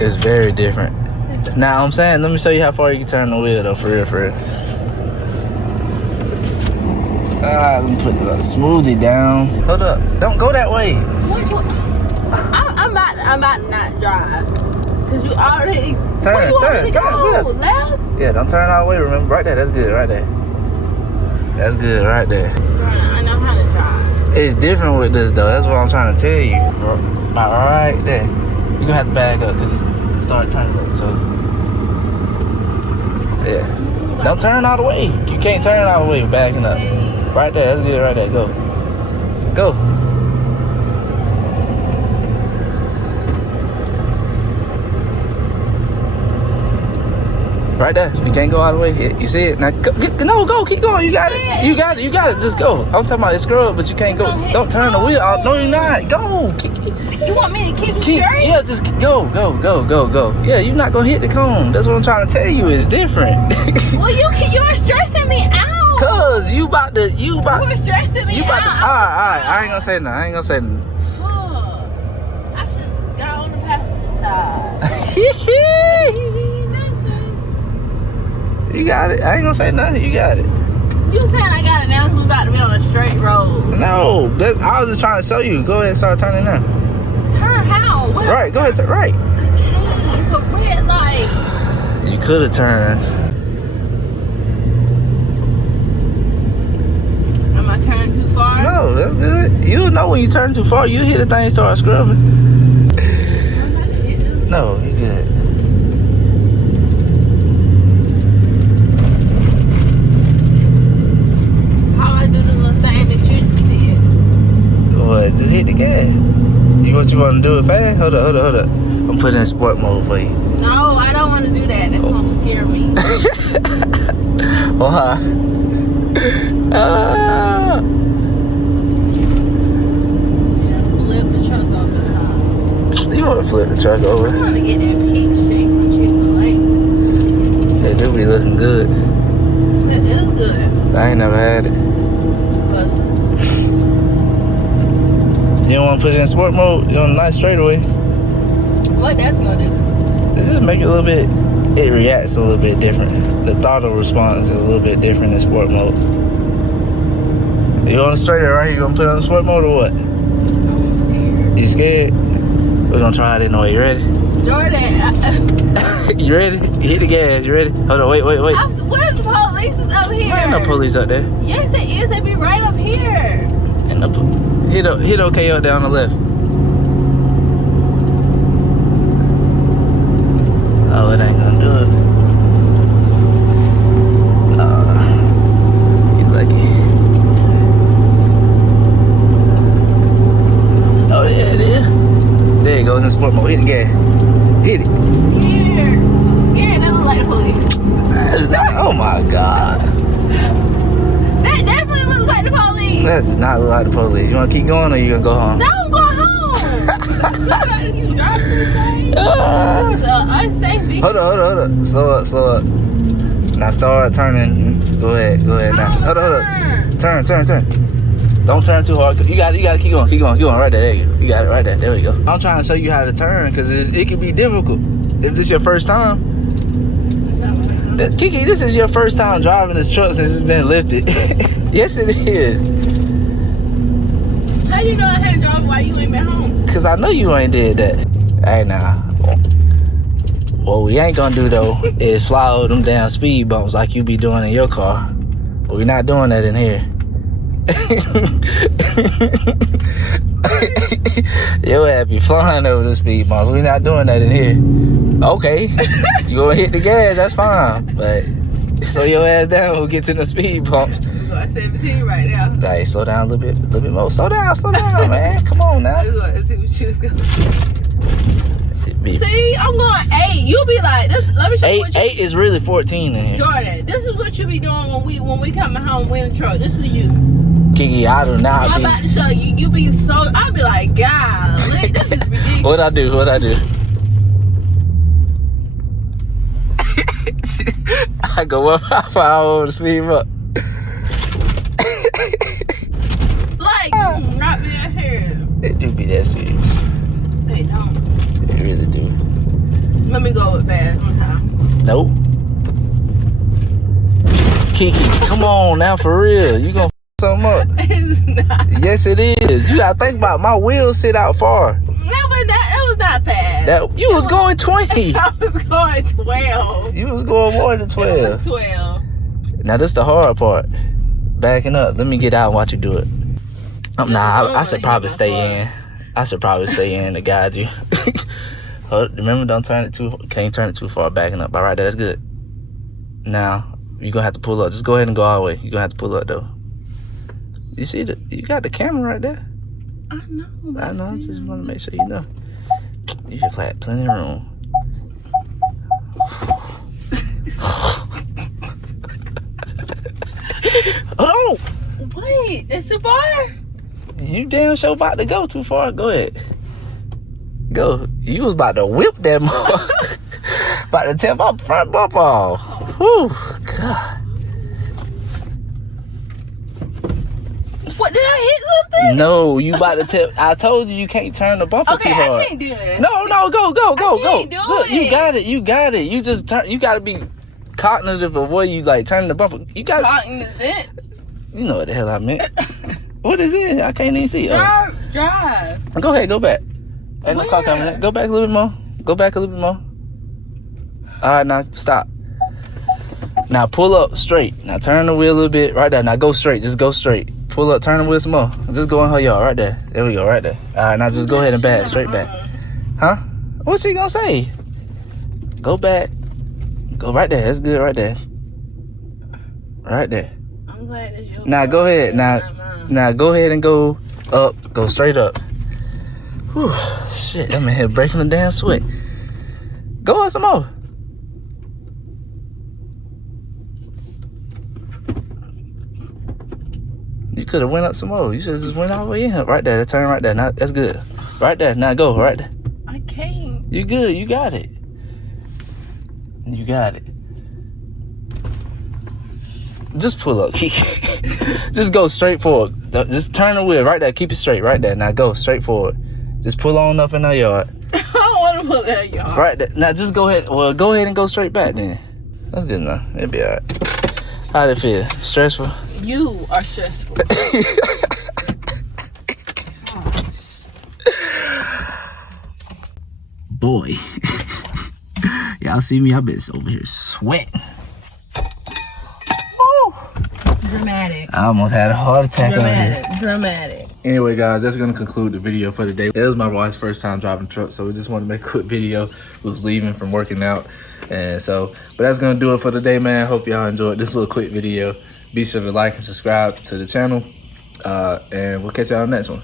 It's very different. Now I'm saying, let me show you how far you can turn the wheel though, for real, for real. Let me put the smoothie down. Hold up, don't go that way. I'm about to not drive. Cause you already turn left. Left? Yeah, don't turn all the way, remember? Right there, that's good, right there. That's good, right there. I know how to drive. It's different with this though, that's what I'm trying to tell you. About right there. You're gonna have to back up because you start turning it, so. Yeah. Don't turn all the way. You can't turn all the way backing up. Right there, that's good right there, go. Go. Right there. You can't go all the way. You see it? Now go, go, keep going. You got it. You got it. You got it. Just go. I'm talking about it's scrub, but you can't go. Don't turn the wheel out. No, you're not. Go. You want me to keep it straight? Yeah, just go. Yeah, you're not gonna hit the cone. That's what I'm trying to tell you. It's different. Well, you're stressing me out. Cause you about to. You're stressing me out. Alright. I ain't gonna say nothing. Oh, I should have got on the passenger side. You got it. I ain't gonna say nothing. You got it. You saying I got it now because we about to be on a straight road. No, I was just trying to show you. Go ahead and start turning now. Turn how? What right, go ahead, turn right. I can't. It's a red light. You could have turned. Am I turning too far? No, that's good. You'll know when you turn too far. You hear the thing start scrubbing. I'm about to hit it. No, you good. What? Just hit the gas. What you want to do it fast? Hold up. I'm putting in sport mode for you. No, I don't want to do that. That's gonna scare me. Why? Flip the truck over. You want to flip the truck over? I want to get that peach shake from Chick-fil-A. They do be looking good. It is good. I ain't never had it. You don't want to put it in sport mode? You on a nice straightaway? What that's gonna do? This just make it a little bit, it reacts a little bit different. The throttle response is a little bit different in sport mode. You on the straighter, right? You gonna put it on sport mode or what? I'm scared. You scared? We're gonna try it anyway. You ready? Jordan. You ready? You hit the gas. You ready? Hold on, wait. What if the police is up here? There ain't no police up there. Yes, it is. They be right up here. And hit OK up down the left. Oh, it ain't gonna do it. You lucky. Oh yeah, it is. There it goes in sport mode. Hit the gas. Hit it. I'm scared. That look like the police. Oh my God. That definitely looks like the police. That does not look like the police. You wanna keep going or you gonna go home? No, I'm going home. I'm trying to keep driving this thing. It's unsafe vehicle. Hold up. Slow up. Now start turning. Go ahead now. Hold up. Turn. Don't turn too hard. You got to keep going. Right there. There you go. You got it right there. There we go. I'm trying to show you how to turn because it can be difficult if this is your first time. Kiki, this is your first time driving this truck since it's been lifted. Yes, it is. How you know I hadn't drove while you ain't been home? Because I know you ain't did that. Hey, nah. What we ain't gonna do, though, is fly over them damn speed bumps like you be doing in your car. But we're not doing that in here. Your ass be flying over the speed bumps. We're not doing that in here. Okay, you gonna hit the gas, that's fine. But slow your ass down when we get to the speed bumps. We're going 17 right now. Like, slow down a little bit more. Slow down, man. Come on now. I just wanted to see what you was going. See, I'm going 8. You be like, this. Let me show you what you. 8 is really 14 in here. Jordan, this is what you be doing when we coming home in the truck. This is you. Kiki, I do not. I'm about to show you. You be so. I'll be like, God, this is ridiculous. What I do? I go up over the speed up. Like, not being here. It do be that serious. They don't. They really do. Let me go with fast one time. Nope. Kiki, come on now, for real. You gonna f something up. It's not. Yes, it is. You gotta think about it. My wheels sit out far. That was not fast. You was going 20. I was going 12. You was going more than 12. It was 12. Now this the hard part. Backing up. Let me get out and watch you do it. Nah, I should probably stay in. I should probably stay in to guide you. Remember, don't turn it too. Can't turn it too far. Backing up. All right, that's good. Now you're gonna have to pull up. Just go ahead and go all the way. You're gonna have to pull up though. You see you got the camera right there. I know. I know. I just want to make sure you know. You should have plenty of room. Hold on. Wait, it's too far? You damn sure about to go too far. Go ahead. Go. You was about to whip that mother. About to tear my front bump off. Whew. God. What, did I hit something? No, you about to tell. I told you can't turn the bumper too hard. Okay, I can't do this. No, go. I can't do Look, it. you got it. You just turn. You got to be cognitive of where you like turning the bumper. You got Cognizant. You know what the hell I meant. What is it? I can't even see. Drive. Go ahead, go back. Ain't no car coming in. Go back a little bit more. Go back a little bit more. All right, now stop. Now pull up straight. Now turn the wheel a little bit. Right there. Now go straight. Just go straight. Pull up. Turn the wheel some more. Just go in her yard. Right there. There we go. Right there. All right. Now just go ahead and back. Straight back. Huh? What's she gonna say? Go back. Go right there. That's good. Right there. Right there. I'm glad that you're. Now go ahead. Now go ahead and go up. Go straight up. Whew. Shit. I'm in here breaking the damn sweat. Go on some more. You could have went up some more. You should have just went all the way in. Right there. Turn right there. Now that's good. Right there. Now go. Right there. I can't. You good. You got it. You got it. Just pull up. Just go straight forward. Just turn the wheel. Right there. Keep it straight. Right there. Now go straight forward. Just pull on up in the yard. I don't want to pull that yard. Right there. Now just go ahead. Well, go ahead and go straight back then. That's good enough. It'll be all right. How'd it feel? Stressful? You are stressful. Boy. Y'all see me? I've been over here sweating. Dramatic. I almost had a heart attack on here. Dramatic. Anyway, guys, that's going to conclude the video for today. It was my wife's first time driving truck, so we just wanted to make a quick video. We was leaving from working out. And so, but that's going to do it for today, man. Hope y'all enjoyed this little quick video. Be sure to like and subscribe to the channel. And we'll catch y'all on the next one.